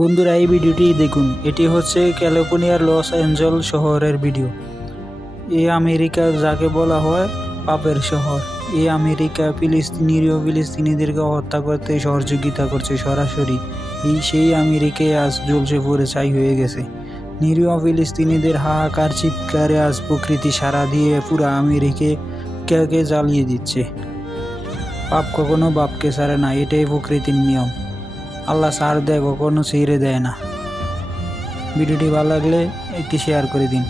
বন্ধুরা, এই ভিডিওটি দেখুন। এটি হচ্ছে ক্যালিফোর্নিয়ার লস অ্যাঞ্জেলস শহরের ভিডিও। এই আমেরিকা যাকে বলা হয় পাপের শহর। এই আমেরিকা নিরীহ ফিলিস্তিনিদেরকে হত্যা করতে সহযোগিতা করছে সরাসরি। সেই আমেরিকায় আজ জ্বলছে পুড়ে ছাই হয়ে গেছে। নিরীহ ফিলিস্তিনিদের হাহাকার চিৎকারে আজ প্রকৃতি সাড়া দিয়ে পুরা আমেরিকাকে জ্বালিয়ে দিচ্ছে। পাপ কখনো বাপকে ছাড়ে না, এটাই প্রকৃতির নিয়ম। আল্লাহ ছাড় দেয়, কখনো ছেড়ে দেয় না। ভিডিওটি ভালো লাগলে একটি শেয়ার করে দিন।